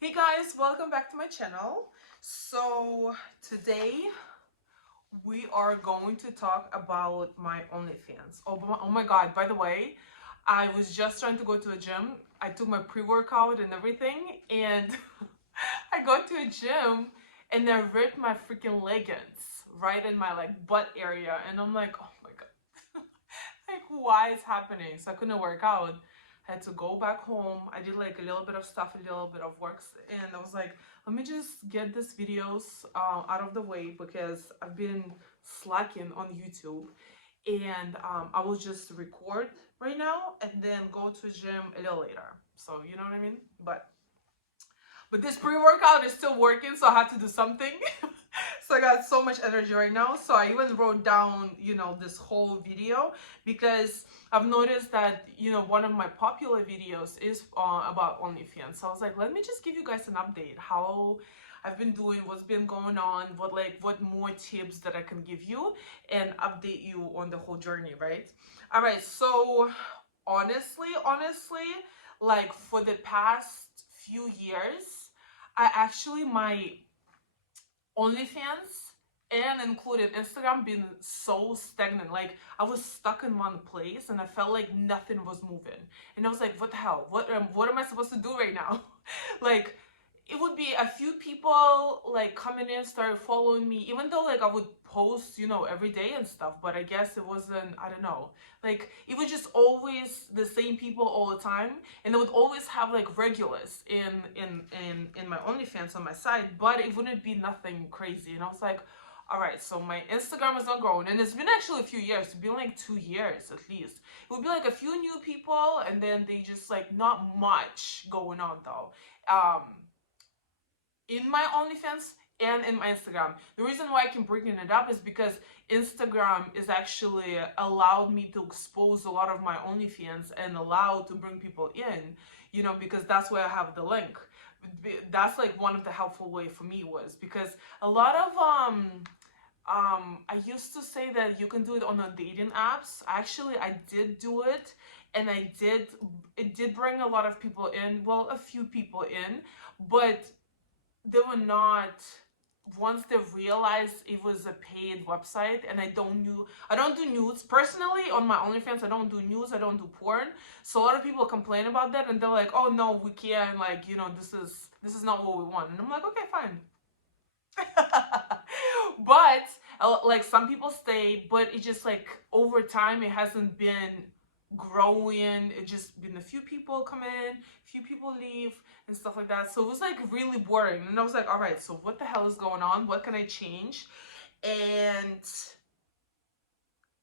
Hey guys, welcome back to my channel. So today we are going to talk about my OnlyFans. Oh my god, by the way, I was just trying to go to a gym. I took my pre-workout and everything, and I got to a gym and I ripped my freaking leggings right in my butt area, and I'm like, oh my god. Like, why is happening? So I couldn't work out. I had to go back home. I did like a little bit of stuff, a little bit of work, and I was like, let me just get these videos out of the way because I've been slacking on YouTube, and I will just record right now and then go to the gym a little later. So you know what I mean? But this pre-workout is still working, so I have to do something. So I got so much energy right now. So I even wrote down, this whole video because I've noticed that, one of my popular videos is about OnlyFans. So I was like, let me just give you guys an update, how I've been doing, what's been going on, what more tips that I can give you and update you on the whole journey, right? All right, so honestly, like for the past few years, my OnlyFans and included Instagram been so stagnant. Like I was stuck in one place and I felt like nothing was moving. And I was like, what the hell? What am I supposed to do right now? Like it would be a few people like coming in, started following me, even though like I would post, every day and stuff, but I guess it wasn't, I don't know. Like it was just always the same people all the time, and they would always have like regulars in my OnlyFans on my side, but it wouldn't be nothing crazy. And I was like, all right, so my Instagram is not growing, and it's been actually a few years. It's been like 2 years at least. It would be like a few new people, and then they just like not much going on though. In my OnlyFans and in my Instagram. The reason why I can bring it up is because Instagram is actually allowed me to expose a lot of my OnlyFans and allowed to bring people in, because that's where I have the link. That's like one of the helpful way for me was because a lot of I used to say that you can do it on the dating apps. Actually, I did do it, and it did bring a lot of people in, well, a few people in, but they were not, once they realized it was a paid website, and I don't do nudes personally on my OnlyFans. I don't do nudes, I don't do porn. So a lot of people complain about that, and they're like, oh no, we can't, like, this is not what we want. And I'm like, okay, fine. But like some people stay, but it just like over time it hasn't been growing. It just been a few people come in, few people leave and stuff like that. So it was like really boring, and I was like, all right, so what the hell is going on? What can I change? And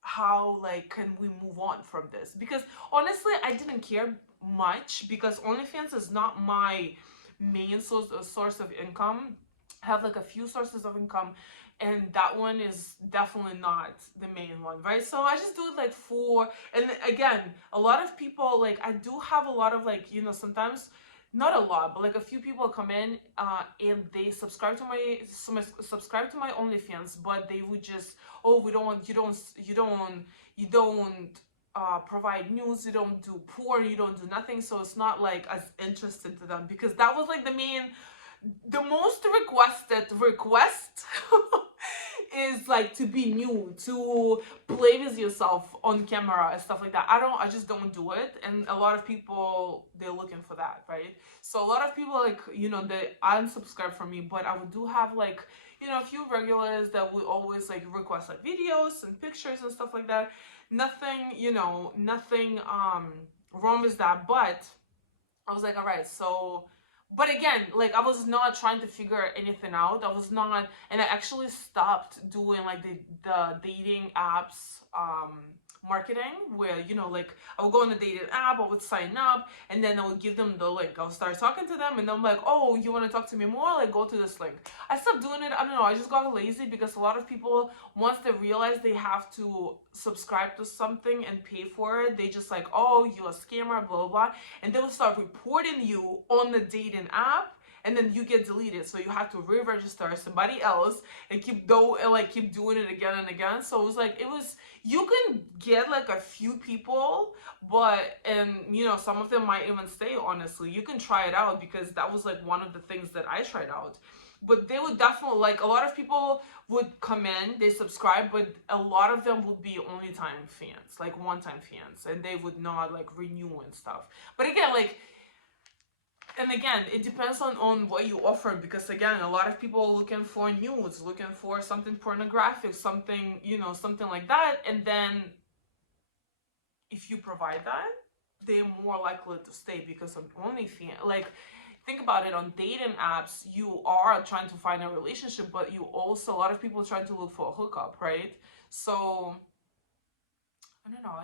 how like can we move on from this? Because honestly, I didn't care much because OnlyFans is not my main source of income. I have like a few sources of income, and that one is definitely not the main one, right? So I just do it like for, and again, a lot of people, like I do have a lot of like, sometimes not a lot, but like a few people come in and they subscribe to my OnlyFans, but they would just, oh, we don't want, you don't provide news, you don't do porn, you don't do nothing, so it's not like as interested to them, because that was like the most requested request is like to be new, to play with yourself on camera and stuff like that. I just don't do it, and a lot of people, they're looking for that, right? So a lot of people, like, they unsubscribe from me, but I would do have like, a few regulars that would always like request like videos and pictures and stuff like that. Nothing wrong with that, but I was like, all right, so, but again, like I was not trying to figure anything out. I was not, and I actually stopped doing like the dating apps marketing, where like I would go on the dating app, I would sign up, and then I would give them the link. I would start talking to them, and I'm like, oh, you want to talk to me more? Like, go to this link. I stopped doing it. I don't know. I just got lazy because a lot of people, once they realize they have to subscribe to something and pay for it, they just like, oh, you're a scammer, blah blah blah, and they will start reporting you on the dating app, and then you get deleted, so you have to re-register somebody else and keep doing it again and again. So it was like, you can get like a few people, but and some of them might even stay. Honestly, you can try it out, because that was like one of the things that I tried out. But they would definitely, like, a lot of people would come in, they subscribe, but a lot of them would be only time fans, like one-time fans, and they would not like renew and stuff. But again, like, and again, it depends on what you offer, because again, a lot of people are looking for nudes, looking for something pornographic, something, something like that. And then if you provide that, they're more likely to stay, because on OnlyFans, like, think about it, on dating apps, you are trying to find a relationship, but you also, a lot of people are trying to look for a hookup, right? So I don't know,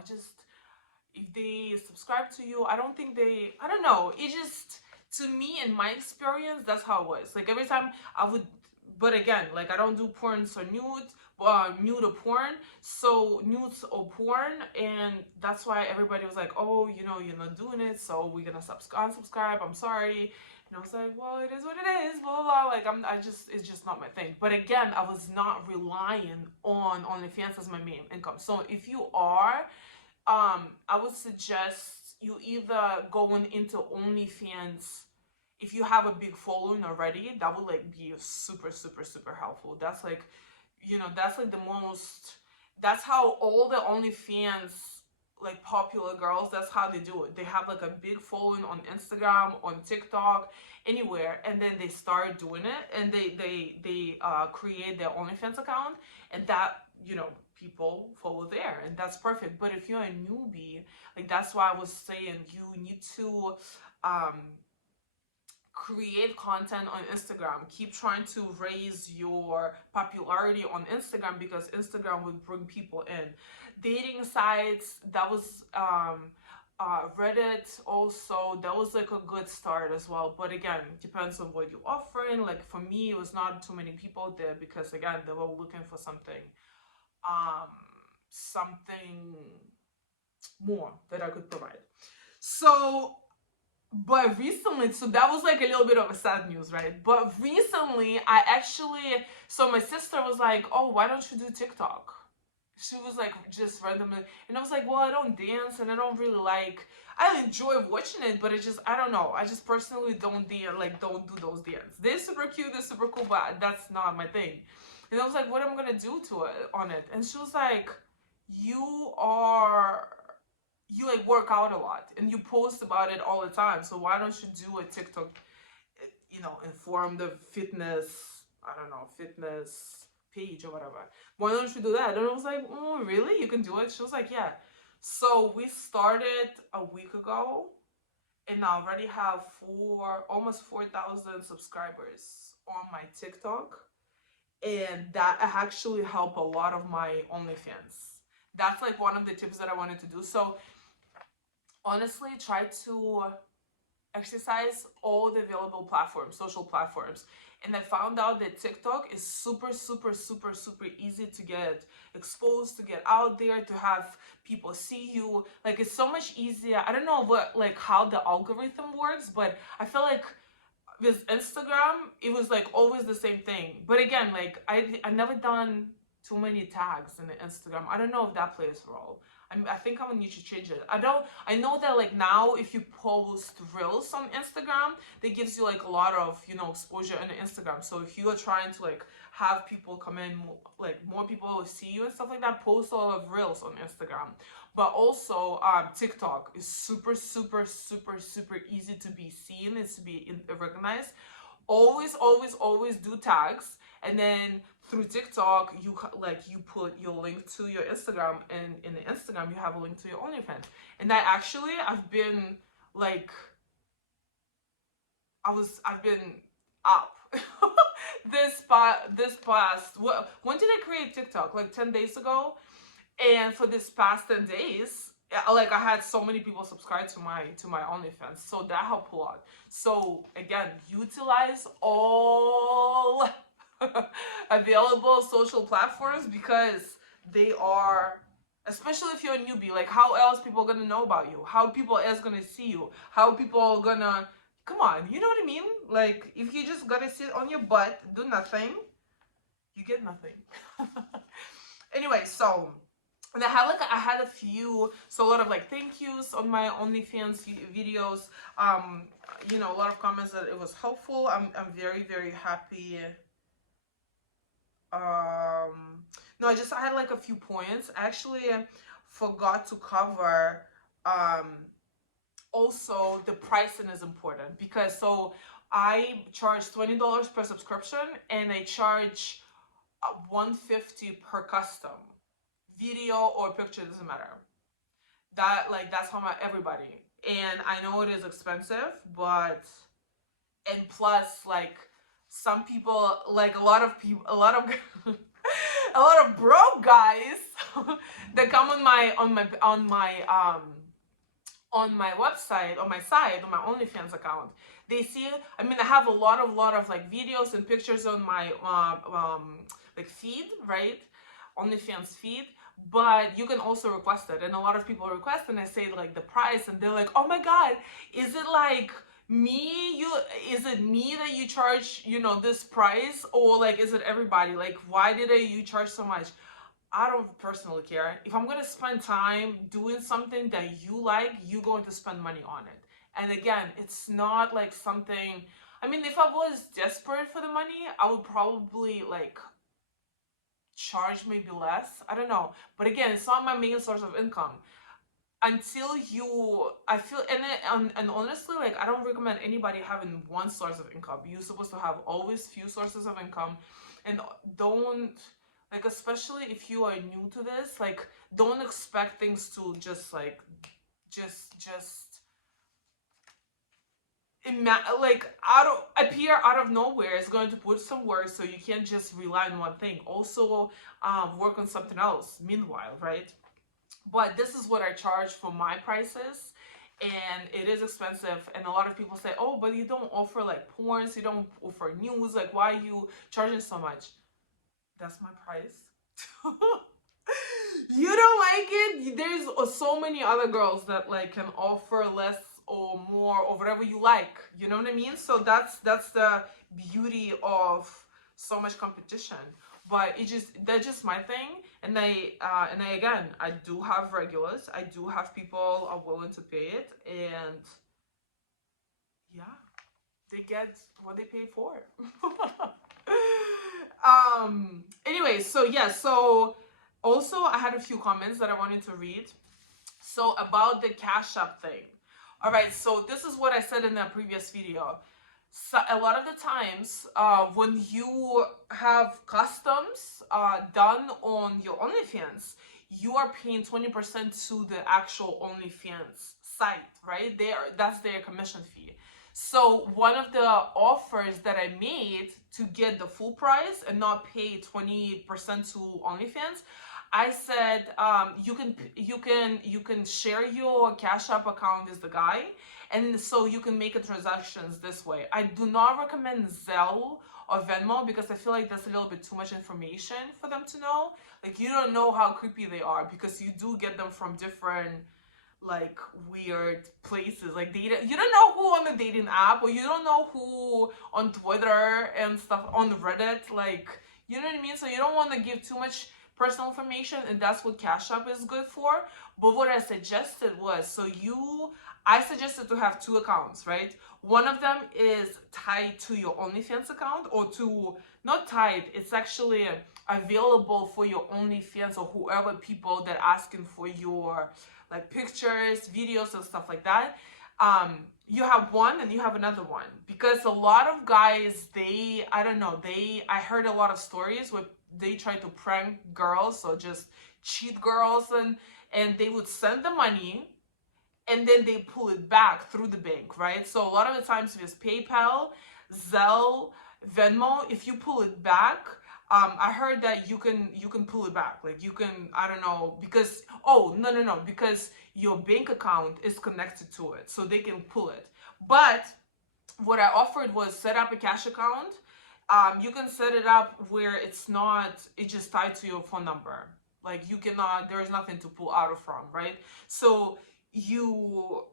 if they subscribe to you, I don't know, it just, to me, in my experience, that's how it was. Like, every time I would, but again, like, I don't do porn, so nude or porn, so nudes or porn, and that's why everybody was like, oh, you're not doing it, so we're gonna unsubscribe, I'm sorry. And I was like, well, it is what it is, blah, blah, blah. Like, it's just not my thing. But again, I was not relying on OnlyFans as my main income. So if you are, I would suggest you either going into OnlyFans. If you have a big following already, that would like be super, super, super helpful. That's like, that's like that's how all the OnlyFans, like, popular girls, that's how they do it. They have like a big following on Instagram, on TikTok, anywhere, and then they start doing it, and they create their OnlyFans account, and that, people follow there, and that's perfect. But if you're a newbie, like, that's why I was saying, you need to create content on Instagram. Keep trying to raise your popularity on Instagram, because Instagram would bring people in. Dating sites, that was Reddit also, that was like a good start as well. But again, depends on what you're offering. Like, for me, it was not too many people there, because again, they were looking for something more that I could provide. So, but recently, so that was like a little bit of a sad news, right? But recently, so my sister was like, oh, why don't you do TikTok? She was like, just randomly, and I was like, well, I don't dance, and I don't really like, I enjoy watching it, but I don't know, I just personally don't do those dance. They're super cute, they're super cool, but that's not my thing. And I was like, what am I gonna do on it? And she was like, you like work out a lot and you post about it all the time, so why don't you do a TikTok, inform the fitness, I don't know, fitness page or whatever. Why don't you do that? And I was like, oh, really? You can do it? She was like, yeah. So we started a week ago, and I already have almost 4,000 subscribers on my TikTok, and that actually helped a lot of my OnlyFans. That's like one of the tips that I wanted to do. So honestly, try to exercise all the available platforms, social platforms. And I found out that TikTok is super, super, super, super easy to get exposed, to get out there, to have people see you. Like, it's so much easier. I don't know how the algorithm works, but I feel like with Instagram, it was like always the same thing. But again, like, I never done too many tags in the Instagram. I don't know if that plays a role. I think I would need to change it. I know that like now, if you post reels on Instagram, that gives you like a lot of, exposure on Instagram. So if you are trying to like have people come in, like more people will see you and stuff like that, post a lot of reels on Instagram. But also TikTok is super, super, super, super easy to be seen and to be recognized. Always, always, always do tags, and then through TikTok, you put your link to your Instagram, and in the Instagram you have a link to your OnlyFans. And I've been like, I've been up this past, when did I create TikTok? Like 10 days ago. And for this past 10 days, like, I had so many people subscribe to my OnlyFans, so that helped a lot. So again, utilize all available social platforms, because they are, especially if you're a newbie, like, how else people are gonna know about you? How people else gonna see you? How people are gonna come on, you know what I mean? Like, if you just gotta sit on your butt, do nothing, you get nothing. Anyway, so, and I had a few, so a lot of like thank yous on my OnlyFans videos. You know, a lot of comments that it was helpful. I'm very, very happy. No, I had like a few points. I actually forgot to cover also the pricing is important, because so I charge $20 per subscription, and I charge 150 per custom video or picture, doesn't matter. That's how much everybody. And I know it is expensive, but, and plus, like, some people, like a lot of people, a lot of a lot of broke guys that come on my website, on my site, on my OnlyFans account. They see, I mean, I have a lot of like videos and pictures on my like feed, right? OnlyFans feed, but you can also request it, and a lot of people request, and I say like the price, and they're like, oh my god, is it like is it me that you charge, you know, this price, or like is it everybody? Like, why did you charge so much? I don't personally care. If I'm gonna spend time doing something that you like, you're going to spend money on it. And again, it's not like something, I mean, if I was desperate for the money, I would probably like charge maybe less. I don't know. But again, it's not my main source of income. Until you, I feel, and honestly, like, I don't recommend anybody having one source of income. You're supposed to have always few sources of income, and don't, like, especially if you are new to this, like, don't expect things to just like just like appear out of nowhere. It's going to put some work, so you can't just rely on one thing. Also, work on something else meanwhile, right? But this is what I charge for my prices, and it is expensive. And a lot of people say, oh, but you don't offer like porns, you don't offer news, like, why are you charging so much? That's my price. You don't like it? There's so many other girls that like can offer less or more or whatever you like, you know what I mean? So that's the beauty of so much competition. But that's just my thing. And I again, I do have regulars, I do have people are willing to pay it, and yeah, they get what they pay for. Anyway, so yeah, so also I had a few comments that I wanted to read. So about the Cash App thing. All right, so this is what I said in that previous video. So a lot of the times when you have customs done on your OnlyFans, you are paying 20% to the actual OnlyFans site, right? That's their commission fee. So one of the offers that I made to get the full price and not pay 20% to OnlyFans, I said you can share your Cash App account with the guy, and so you can make transactions this way. I do not recommend Zelle or Venmo, because I feel like that's a little bit too much information for them to know. Like, you don't know how creepy they are, because you do get them from different like weird places, like data. You don't know who on the dating app, or you don't know who on Twitter and stuff, on Reddit, like, you know what I mean? So you don't want to give too much personal information, and that's what Cash App is good for. But what I suggested was, I suggested to have two accounts, right? One of them is tied to your OnlyFans account, or to, not tied, it's actually available for your OnlyFans or whoever people that asking for your like pictures, videos, and stuff like that. You have one and you have another one, because a lot of guys, I don't know, I heard a lot of stories where they try to prank girls, or just cheat girls, and they would send the money, and then they pull it back through the bank, right? So a lot of the times with PayPal, Zelle, Venmo, if you pull it back, I heard that you can pull it back. Like, you can, I don't know, because, oh, no, because your bank account is connected to it, so they can pull it. But what I offered was set up a cash account. You can set it up where it's just tied to your phone number. Like, you cannot, there is nothing to pull out of from, right? So you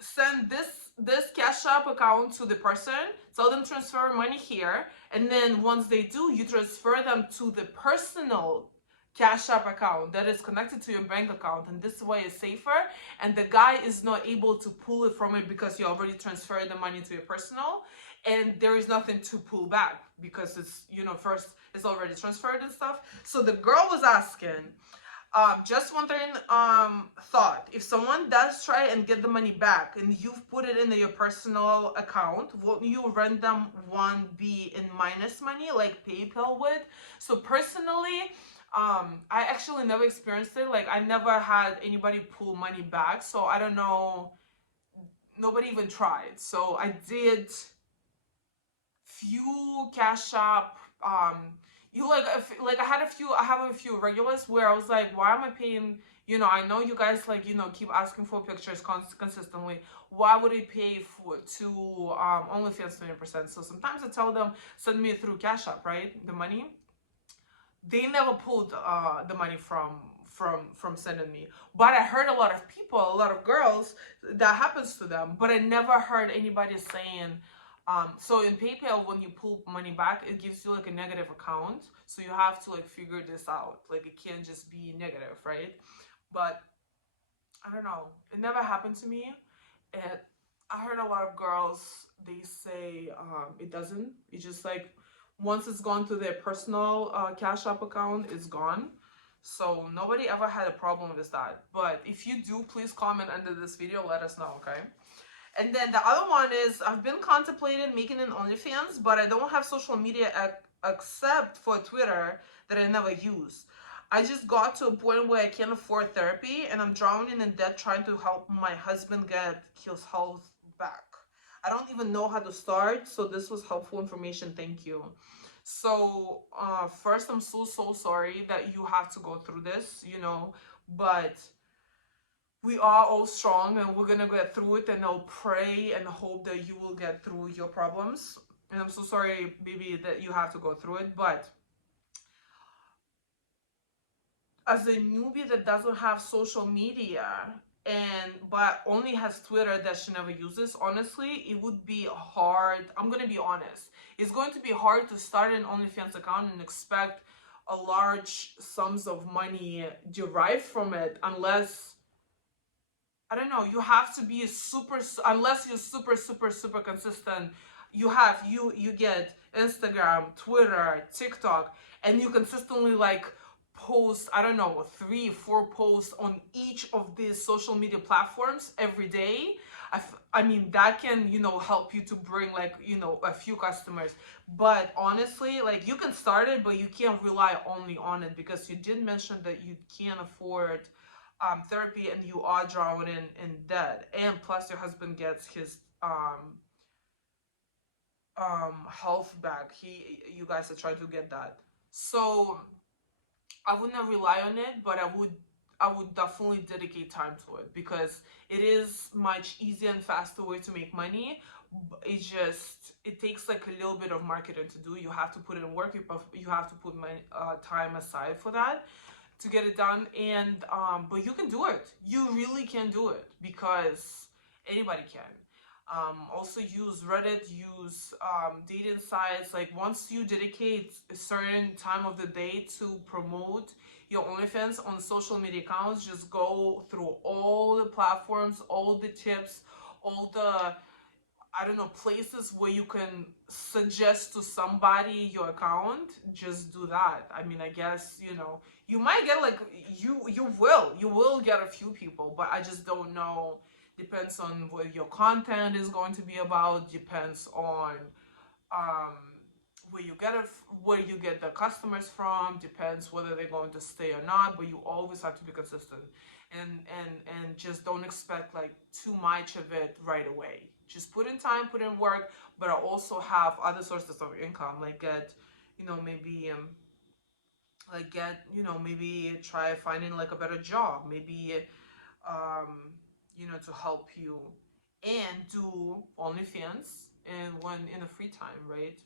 send this this Cash App account to the person, tell them transfer money here, and then once they do, you transfer them to the personal Cash App account that is connected to your bank account, and this way is safer, and the guy is not able to pull it from it because you already transferred the money to your personal, and there is nothing to pull back because it's, you know, first it's already transferred and stuff. So the girl was asking, just wondering, thought, if someone does try and get the money back and you've put it into your personal account, won't you rent them one be in minus money like PayPal would? So personally, I actually never experienced it. Like, I never had anybody pull money back, so I don't know. Nobody even tried. So I did few Cash App, you like I have a few regulars where I was like, why am I paying, you know, I know you guys, like, you know, keep asking for pictures consistently, why would I pay for to OnlyFans 20%? So sometimes I tell them, send me through Cash App, right, the money. They never pulled the money from sending me, but I heard a lot of people, a lot of girls, that happens to them, but I never heard anybody saying, so in PayPal, when you pull money back, it gives you like a negative account, so you have to like figure this out, like it can't just be negative, right? But I don't know, it never happened to me. And I heard a lot of girls, they say it doesn't, it's just like once it's gone to their personal Cash App account, it's gone. So nobody ever had a problem with that. But if you do, please comment under this video, let us know, okay? And then the other one is, I've been contemplating making an OnlyFans, but I don't have social media except for Twitter that I never use. I just got to a point where I can't afford therapy, and I'm drowning in debt trying to help my husband get his health back. I don't even know how to start, so this was helpful information. Thank you. So first, I'm so sorry that you have to go through this, you know, but we are all strong and we're gonna get through it, and I'll pray and hope that you will get through your problems. And I'm so sorry, baby, that you have to go through it. But as a newbie that doesn't have social media but only has Twitter that she never uses, honestly, it would be hard. I'm gonna be honest. It's going to be hard to start an OnlyFans account and expect a large sums of money derived from it, unless, I don't know, you have to be unless you're super consistent. You get Instagram, Twitter, TikTok, and you consistently like post, I don't know, 3-4 posts on each of these social media platforms every day. I mean, that can, you know, help you to bring like, you know, a few customers. But honestly, like, you can start it, but you can't rely only on it, because you did mention that you can't afford therapy and you are drowning in debt, and plus your husband gets his health back. You guys are trying to get that. So I would not rely on it, but I would definitely dedicate time to it, because it is much easier and faster way to make money. It takes like a little bit of marketing to do. You have to put in work, you have to put my time aside for that to get it done. And but you can do it, you really can do it, because anybody can. Also use Reddit, use dating sites. Like, once you dedicate a certain time of the day to promote your OnlyFans on social media accounts, just go through all the platforms, all the tips, all the, I don't know, places where you can suggest to somebody your account. Just do that. I mean, I guess, you know, you might get like, you will get a few people, but I just don't know. Depends on what your content is going to be about, depends on where you get the customers from, depends whether they're going to stay or not. But you always have to be consistent, and just don't expect like too much of it right away. Just put in time, put in work, but I also have other sources of income, like get, you know, maybe maybe try finding like a better job, maybe you know, to help you, and do OnlyFans and when in a free time, right?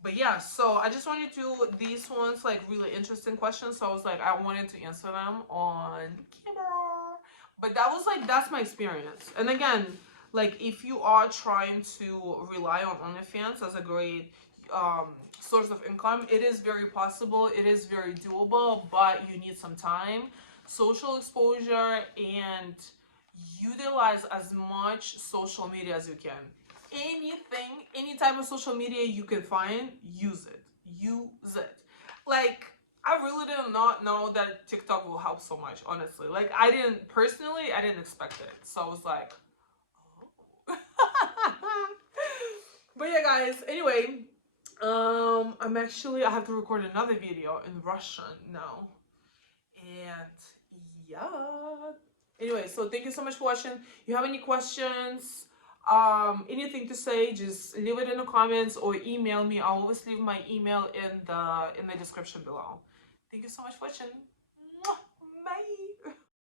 But yeah, so I just wanted to, these ones like really interesting questions, so I was like, I wanted to answer them on camera. But that was like, that's my experience. And again, Like if you are trying to rely on OnlyFans as a great source of income, it is very possible, it is very doable, but you need some time, social exposure, and utilize as much social media as you can. Anything, any type of social media you can find, use it. Use it. Like, I really did not know that TikTok will help so much, honestly. Like, I didn't, personally, I didn't expect it. So I was like, oh. But yeah, guys, anyway, I have to record another video in Russian now. And yeah. Anyway, so thank you so much for watching. If you have any questions, anything to say, just leave it in the comments or email me. I'll always leave my email in the description below. Thank you so much for watching. Bye.